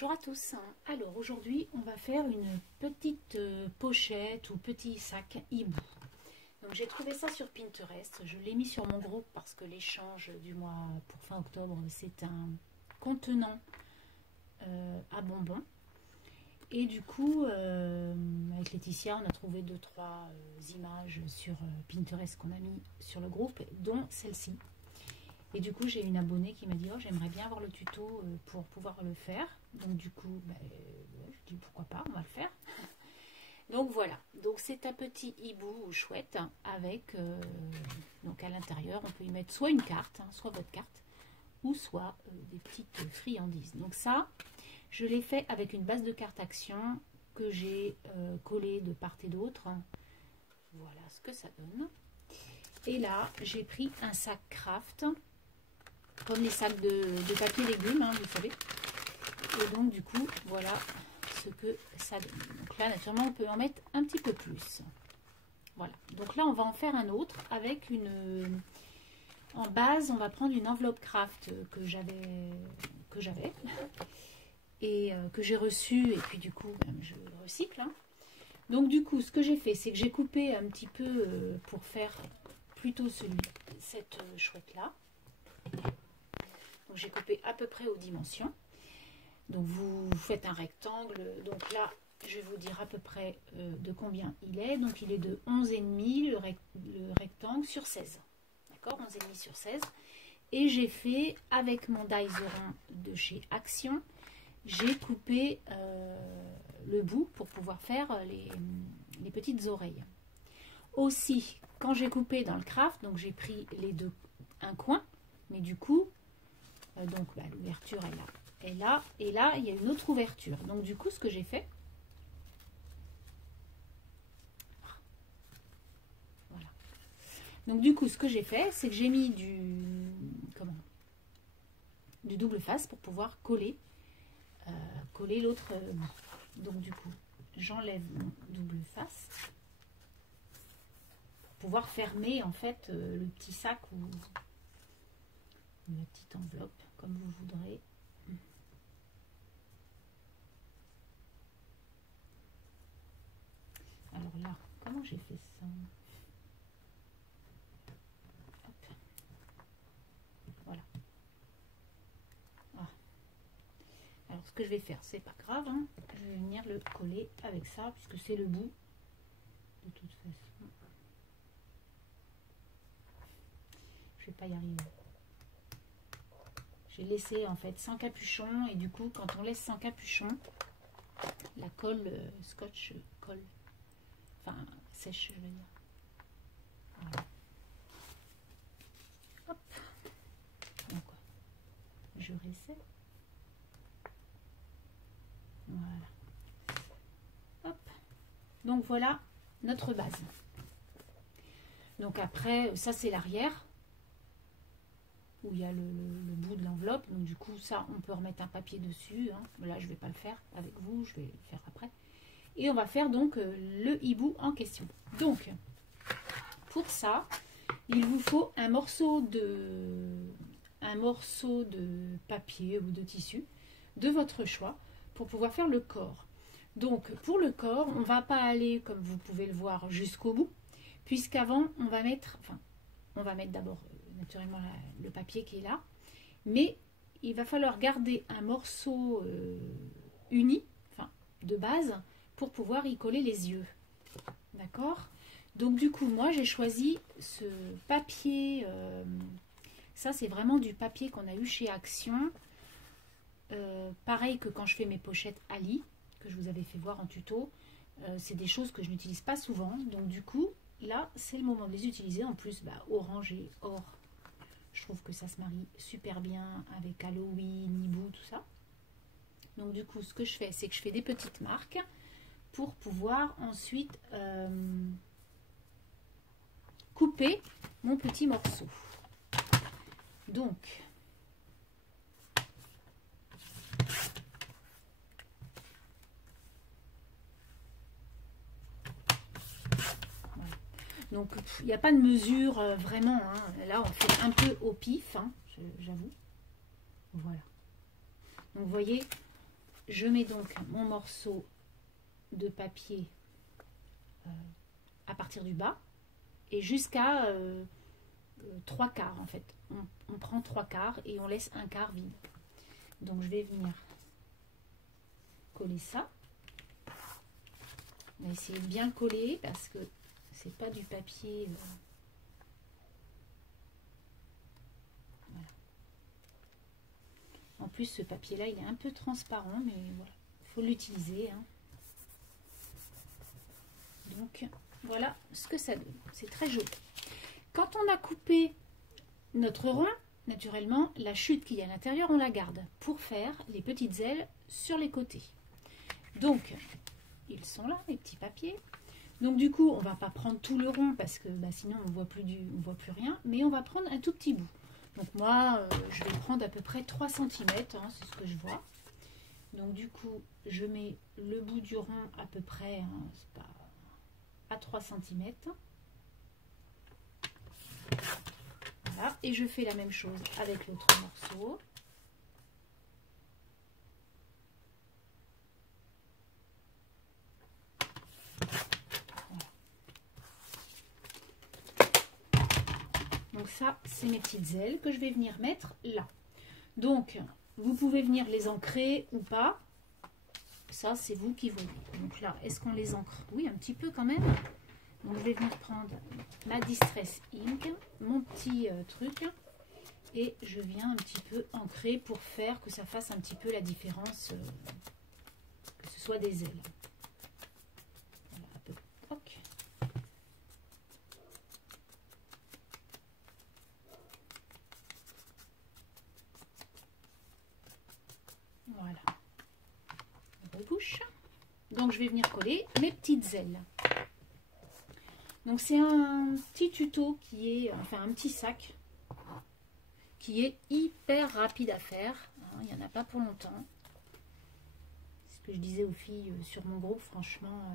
Bonjour à tous. Alors aujourd'hui on va faire une petite pochette ou petit sac hibou. Donc j'ai trouvé ça sur Pinterest, je l'ai mis sur mon groupe parce que l'échange du mois pour fin octobre c'est un contenant à bonbons. Et du coup avec Laetitia on a trouvé 2-3 images sur Pinterest qu'on a mis sur le groupe, dont celle-ci. Et du coup, j'ai une abonnée qui m'a dit « Oh, j'aimerais bien avoir le tuto pour pouvoir le faire. » Donc du coup, je dis « Pourquoi pas, on va le faire. » Donc voilà, donc c'est un petit hibou chouette avec, donc à l'intérieur, on peut y mettre soit une carte, soit votre carte, ou soit des petites friandises. Donc ça, je l'ai fait avec une base de carte action que j'ai collée de part et d'autre. Voilà ce que ça donne. Et là, j'ai pris un sac craft, comme les sacs de papier légumes, vous savez. Et donc du coup, voilà ce que ça donne. Donc là, naturellement, on peut en mettre un petit peu plus. Voilà. Donc là, on va en faire un autre avec une... En base, on va prendre une enveloppe craft que j'avais et que j'ai reçue. Et puis du coup, je recycle. Donc du coup, ce que j'ai fait, c'est que j'ai coupé un petit peu pour faire plutôt cette chouette-là. Donc j'ai coupé à peu près aux dimensions. Donc vous faites un rectangle. Donc là, je vais vous dire à peu près de combien il est. Donc il est de 11,5 le rectangle sur 16. D'accord, 11,5 sur 16. Et j'ai fait avec mon die rond de chez Action, j'ai coupé le bout pour pouvoir faire les petites oreilles. Aussi, quand j'ai coupé dans le craft, donc j'ai pris un coin, mais du coup, donc l'ouverture est là, et là il y a une autre ouverture. Donc du coup, ce que j'ai fait, voilà. Donc du coup, ce que j'ai fait, c'est que j'ai mis du double face pour pouvoir coller l'autre. Donc du coup, j'enlève mon double face pour pouvoir fermer en fait le petit sac ou la petite enveloppe comme vous voudrez. Alors là, comment j'ai fait ça? Hop. Voilà. Ah. Alors ce que je vais faire, c'est pas grave, je vais venir le coller avec ça puisque c'est le bout de toute façon. Je vais pas y arriver. J'ai laissé en fait sans capuchon et du coup quand on laisse sans capuchon, la colle scotch colle, enfin sèche je veux dire. Voilà. Hop. Donc je réessaie. Voilà. Hop. Donc voilà notre base. Donc après ça c'est l'arrière, où il y a le bout de l'enveloppe. Donc du coup ça on peut remettre un papier dessus, là je vais pas le faire avec vous, je vais le faire après. Et on va faire donc le hibou en question. Donc pour ça il vous faut un morceau de papier ou de tissu de votre choix pour pouvoir faire le corps. Donc pour le corps on va pas aller, comme vous pouvez le voir, jusqu'au bout, puisqu'avant on va mettre d'abord naturellement le papier qui est là, mais il va falloir garder un morceau uni, enfin de base, pour pouvoir y coller les yeux. D'accord? Donc du coup moi j'ai choisi ce papier, ça c'est vraiment du papier qu'on a eu chez Action, pareil que quand je fais mes pochettes Ali, que je vous avais fait voir en tuto. C'est des choses que je n'utilise pas souvent, donc du coup là c'est le moment de les utiliser. En plus orange et or, je trouve que ça se marie super bien avec Halloween, hibou, tout ça. Donc du coup ce que je fais, c'est que je fais des petites marques pour pouvoir ensuite couper mon petit morceau. Donc voilà. Donc il n'y a pas de mesure vraiment, là on fait un peu au pif, j'avoue. Voilà. Donc vous voyez, je mets donc mon morceau de papier à partir du bas et jusqu'à 3/4 en fait. On prend 3/4 et on laisse un quart vide. Donc je vais venir coller ça. On va essayer de bien coller parce que c'est pas du papier. Voilà. En plus, ce papier-là, il est un peu transparent, mais voilà, il faut l'utiliser. Hein. Donc, voilà ce que ça donne. C'est très joli. Quand on a coupé notre rond, naturellement, la chute qu'il y a à l'intérieur, on la garde pour faire les petites ailes sur les côtés. Donc, ils sont là, les petits papiers. Donc, du coup, on ne va pas prendre tout le rond parce que sinon, on ne voit plus rien. Mais on va prendre un tout petit bout. Donc, moi, je vais prendre à peu près 3 cm. Hein, c'est ce que je vois. Donc, du coup, je mets le bout du rond à peu près à 3 cm. Voilà, et je fais la même chose avec l'autre morceau. Voilà. Donc ça, c'est mes petites ailes que je vais venir mettre là. Donc, vous pouvez venir les ancrer ou pas. Ça, c'est vous qui voyez. Donc là, est-ce qu'on les ancre? Oui, un petit peu quand même. Donc, je vais venir prendre ma Distress Ink, mon petit truc, et je viens un petit peu ancrer pour faire que ça fasse un petit peu la différence, que ce soit des ailes. Voilà, un peu. Ok. Voilà. Rebouche. Donc, je vais venir coller mes petites ailes. Donc c'est un petit tuto qui est, enfin un petit sac qui est hyper rapide à faire. Hein, il n'y en a pas pour longtemps. C'est ce que je disais aux filles sur mon groupe, franchement,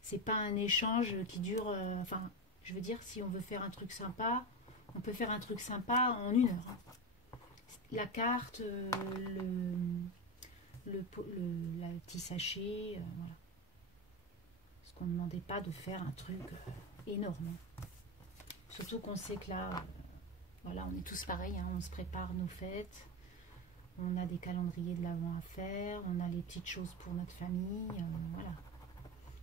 c'est pas un échange qui dure, enfin je veux dire, si on veut faire un truc sympa, on peut faire un truc sympa en 1 heure. Hein. La carte, le petit sachet, voilà. On ne demandait pas de faire un truc énorme. Surtout qu'on sait que là, voilà, on est tous pareils, hein, on se prépare nos fêtes, on a des calendriers de l'Avent à faire, on a les petites choses pour notre famille, voilà.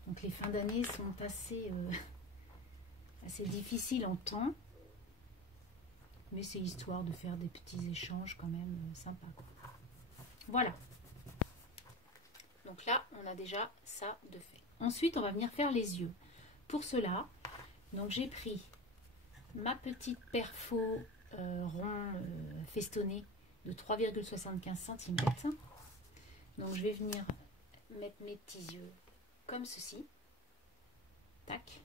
Donc les fins d'année sont assez difficiles en temps, mais c'est histoire de faire des petits échanges quand même sympas, quoi. Voilà. Donc là, on a déjà ça de fait. Ensuite, on va venir faire les yeux. Pour cela, donc j'ai pris ma petite perfo rond festonné de 3,75 cm. Donc je vais venir mettre mes petits yeux comme ceci. Tac.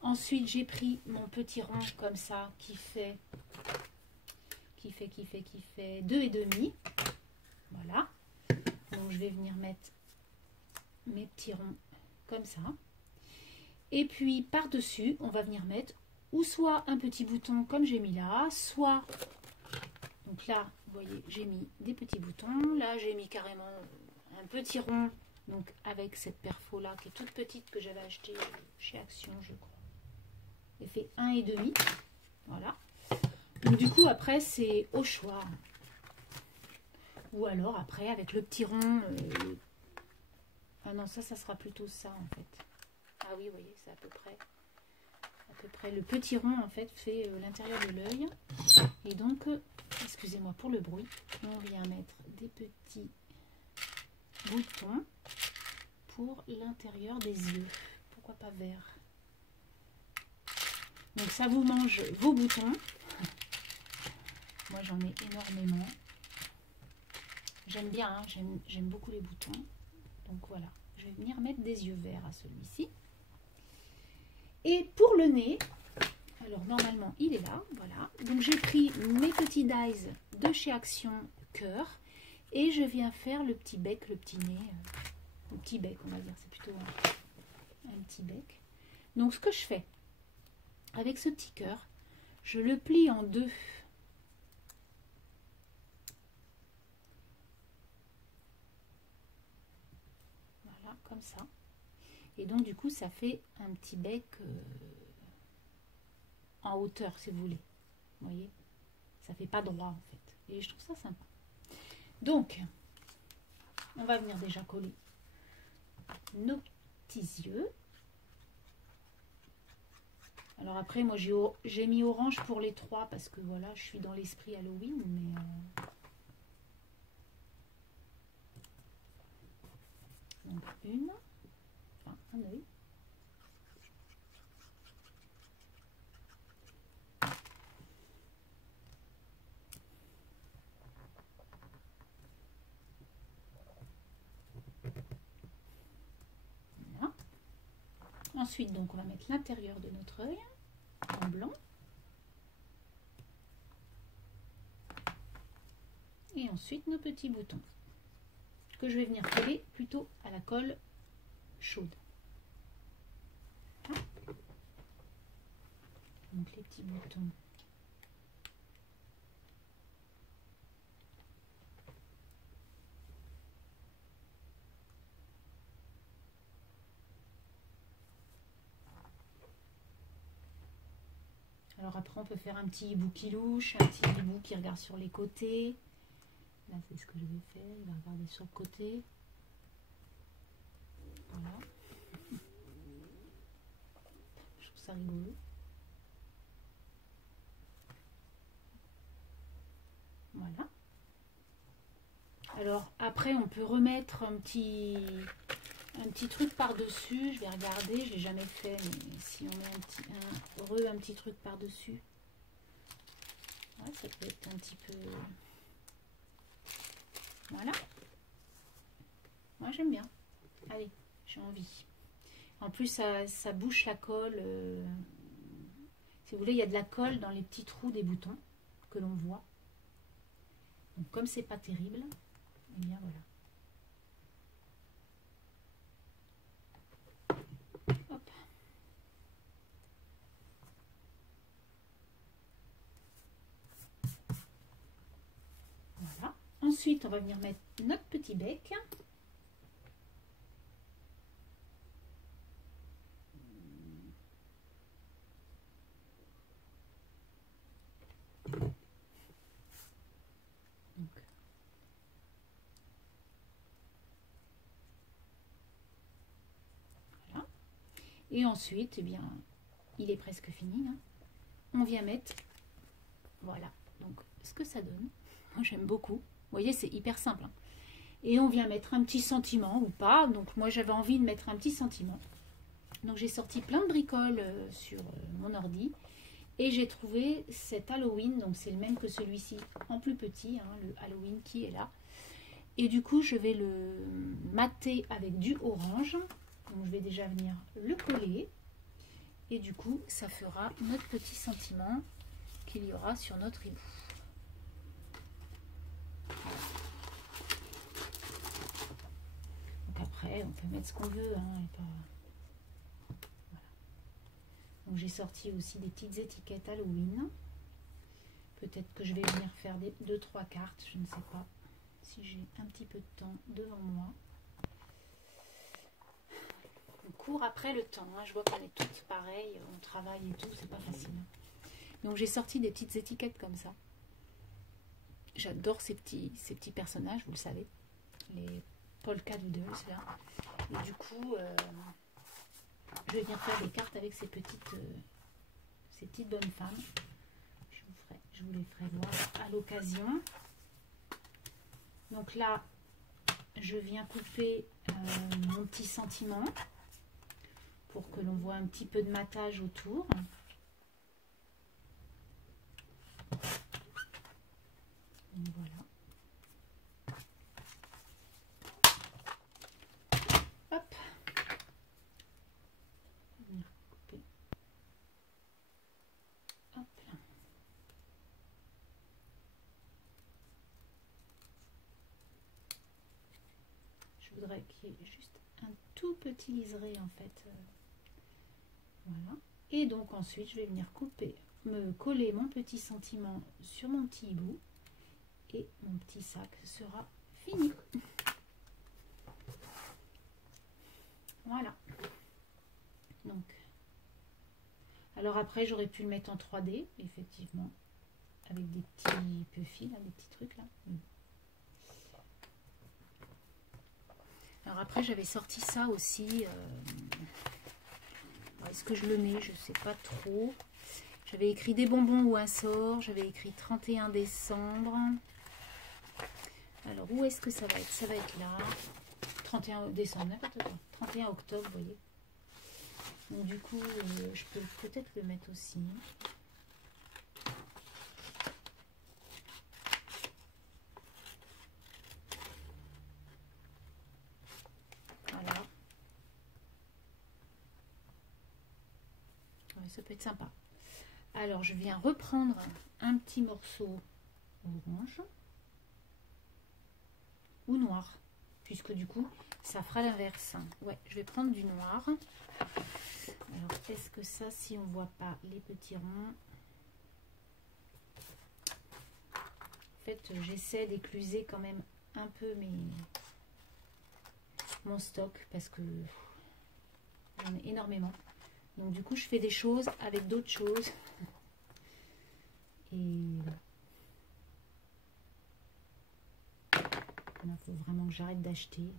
Ensuite, j'ai pris mon petit rond comme ça qui fait 2,5. Voilà. Donc je vais venir mettre mes petits ronds comme ça, et puis par dessus on va venir mettre ou soit un petit bouton comme j'ai mis là, soit, donc là vous voyez j'ai mis des petits boutons, là j'ai mis carrément un petit rond, donc avec cette perfo là qui est toute petite que j'avais acheté chez Action je crois, elle fait 1,5. Voilà, donc du coup après c'est au choix, ou alors après avec le petit rond ah non, ça sera plutôt ça en fait. Ah oui, vous voyez, c'est à peu près. Le petit rond en fait fait l'intérieur de l'œil. Et donc, excusez-moi pour le bruit, on vient mettre des petits boutons pour l'intérieur des yeux. Pourquoi pas vert? Donc ça vous mange vos boutons. Moi j'en ai énormément. J'aime bien, hein, j'aime beaucoup les boutons. Donc voilà, je vais venir mettre des yeux verts à celui-ci. Et pour le nez, alors normalement il est là, voilà. Donc j'ai pris mes petits dies de chez Action Cœur et je viens faire le petit bec, le petit nez, le petit bec on va dire, c'est plutôt un petit bec. Donc ce que je fais avec ce petit cœur, je le plie en deux. comme ça. Et donc du coup ça fait un petit bec en hauteur si vous voulez. Vous voyez, ça fait pas droit en fait. Et je trouve ça sympa. Donc on va venir déjà coller nos petits yeux. Alors après moi j'ai mis orange pour les trois parce que voilà, je suis dans l'esprit Halloween, mais donc une, enfin un œil. Voilà. Ensuite donc on va mettre l'intérieur de notre œil en blanc. Et ensuite nos petits boutons que je vais venir coller plutôt à la colle chaude. Voilà. Donc les petits boutons. Alors après on peut faire un petit hibou qui louche, un petit hibou qui regarde sur les côtés. Là c'est ce que je vais faire, il va regarder sur le côté. Voilà. Je trouve ça rigolo. Voilà. Alors après on peut remettre un petit truc par dessus. Je vais regarder, je l'ai jamais fait, mais si on met un petit truc par dessus, ouais, ça peut être un petit peu, voilà. Moi j'aime bien. Allez, j'ai envie. En plus ça bouche la colle. Si vous voulez, il y a de la colle dans les petits trous des boutons que l'on voit. Donc comme c'est pas terrible, et bien voilà. Hop. Voilà. Ensuite, on va venir mettre notre petit bec. Voilà. Et ensuite, eh bien, il est presque fini. Hein. On vient mettre, voilà, donc ce que ça donne. Moi, j'aime beaucoup. Vous voyez, c'est hyper simple. Hein. Et on vient mettre un petit sentiment ou pas. Donc moi, j'avais envie de mettre un petit sentiment. Donc j'ai sorti plein de bricoles sur mon ordi. Et j'ai trouvé cet Halloween, donc c'est le même que celui-ci, en plus petit, hein, le Halloween qui est là. Et du coup, je vais le mater avec du orange. Donc je vais déjà venir le coller. Et du coup, ça fera notre petit sentiment qu'il y aura sur notre hibou. Donc après, on peut mettre ce qu'on veut. Hein, et pas... Voilà. Donc j'ai sorti aussi des petites étiquettes Halloween. Peut-être que je vais venir faire 2-3 cartes, je ne sais pas si j'ai un petit peu de temps devant moi. On court après le temps, hein. Je vois qu'on est toutes pareilles, on travaille et tout, c'est pas facile. Donc j'ai sorti des petites étiquettes comme ça. J'adore ces petits personnages, vous le savez, les Polka Doodles là. Et du coup, je vais venir faire des cartes avec ces petites bonnes femmes. Je vous les ferai voir à l'occasion. Donc là, je viens couper mon petit sentiment pour que l'on voit un petit peu de matage autour. Donc voilà. Hop. Venir couper. Hop là. Je voudrais qu'il y ait juste un tout petit liseré en fait. Voilà. Et donc ensuite, je vais venir me coller mon petit sentiment sur mon petit hibou. Et mon petit sac sera fini. Voilà. Donc, alors après, j'aurais pu le mettre en 3D, effectivement, avec des petits puffs, là, des petits trucs là. Alors après, j'avais sorti ça aussi. Est-ce que je le mets? Je sais pas trop. J'avais écrit des bonbons ou un sort. J'avais écrit 31 décembre. Alors, où est-ce que ça va être? Ça va être là. 31 décembre, n'importe quoi. 31 octobre, vous voyez. Donc du coup, je peux peut-être le mettre aussi. Voilà. Ouais, ça peut être sympa. Alors, je viens reprendre un petit morceau orange ou noir, puisque du coup, ça fera l'inverse. Ouais, je vais prendre du noir. Alors, est-ce que ça, si on ne voit pas les petits ronds, en fait, j'essaie d'écluser quand même un peu mon stock, parce que j'en ai énormément. Donc, du coup, je fais des choses avec d'autres choses. Et voilà. Il faut vraiment que j'arrête d'acheter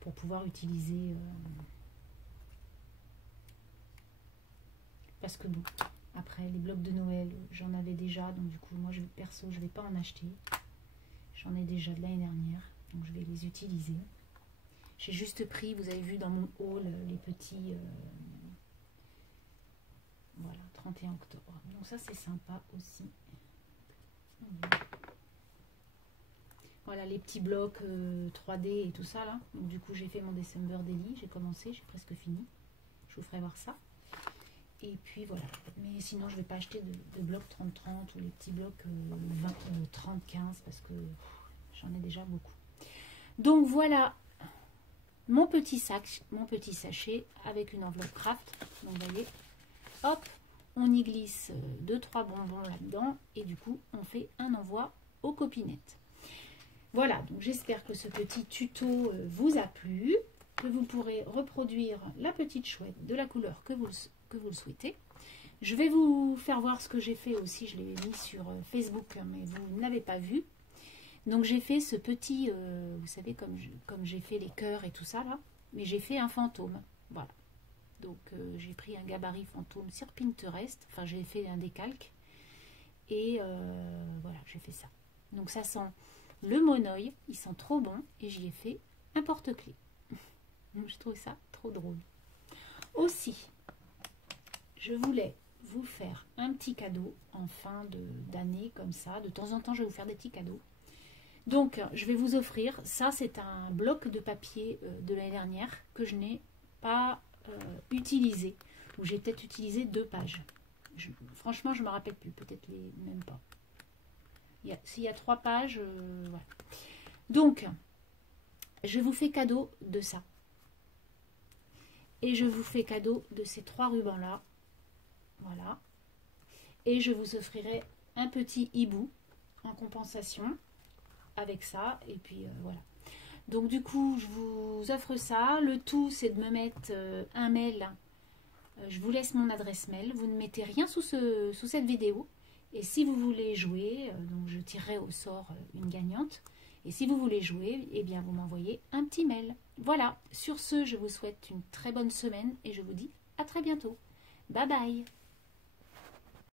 pour pouvoir utiliser. Parce que bon, après les blocs de Noël, j'en avais déjà. Donc du coup, moi, perso, je ne vais pas en acheter. J'en ai déjà de l'année dernière. Donc je vais les utiliser. J'ai juste pris, vous avez vu dans mon haul, les petits... voilà, 31 octobre. Donc ça, c'est sympa aussi. Voilà les petits blocs 3D et tout ça là. Donc du coup j'ai fait mon December Daily, j'ai commencé, j'ai presque fini. Je vous ferai voir ça. Et puis voilà. Mais sinon je vais pas acheter de blocs 30-30 ou les petits blocs 30-15 parce que j'en ai déjà beaucoup. Donc voilà mon petit sac, mon petit sachet avec une enveloppe craft. Donc vous voyez, hop, on y glisse 2-3 bonbons là-dedans et du coup on fait un envoi aux copinettes. Voilà, donc j'espère que ce petit tuto vous a plu, que vous pourrez reproduire la petite chouette de la couleur que vous le souhaitez. Je vais vous faire voir ce que j'ai fait aussi, je l'ai mis sur Facebook, mais vous ne l'avez pas vu. Donc j'ai fait ce petit, vous savez, comme j'ai fait les cœurs et tout ça là, mais j'ai fait un fantôme, voilà. Donc j'ai pris un gabarit fantôme sur Pinterest, enfin j'ai fait un décalque, et voilà, j'ai fait ça. Donc ça sent... le monoeil, il sent trop bon et j'y ai fait un porte-clés. Je trouve ça trop drôle. Aussi, je voulais vous faire un petit cadeau en fin d'année comme ça. De temps en temps, je vais vous faire des petits cadeaux. Donc, je vais vous offrir, ça c'est un bloc de papier de l'année dernière que je n'ai pas utilisé. Ou j'ai peut-être utilisé 2 pages. Franchement, je ne me rappelle plus, peut-être même pas. S'il y a 3 pages, voilà. Donc, je vous fais cadeau de ça. Et je vous fais cadeau de ces 3 rubans-là. Voilà. Et je vous offrirai un petit hibou en compensation avec ça. Et puis, voilà. Donc, du coup, je vous offre ça. Le tout, c'est de me mettre un mail. Je vous laisse mon adresse mail. Vous ne mettez rien sous cette vidéo. Et si vous voulez jouer, donc je tirerai au sort une gagnante. Et si vous voulez jouer, eh bien vous m'envoyez un petit mail. Voilà, sur ce, je vous souhaite une très bonne semaine et je vous dis à très bientôt. Bye bye.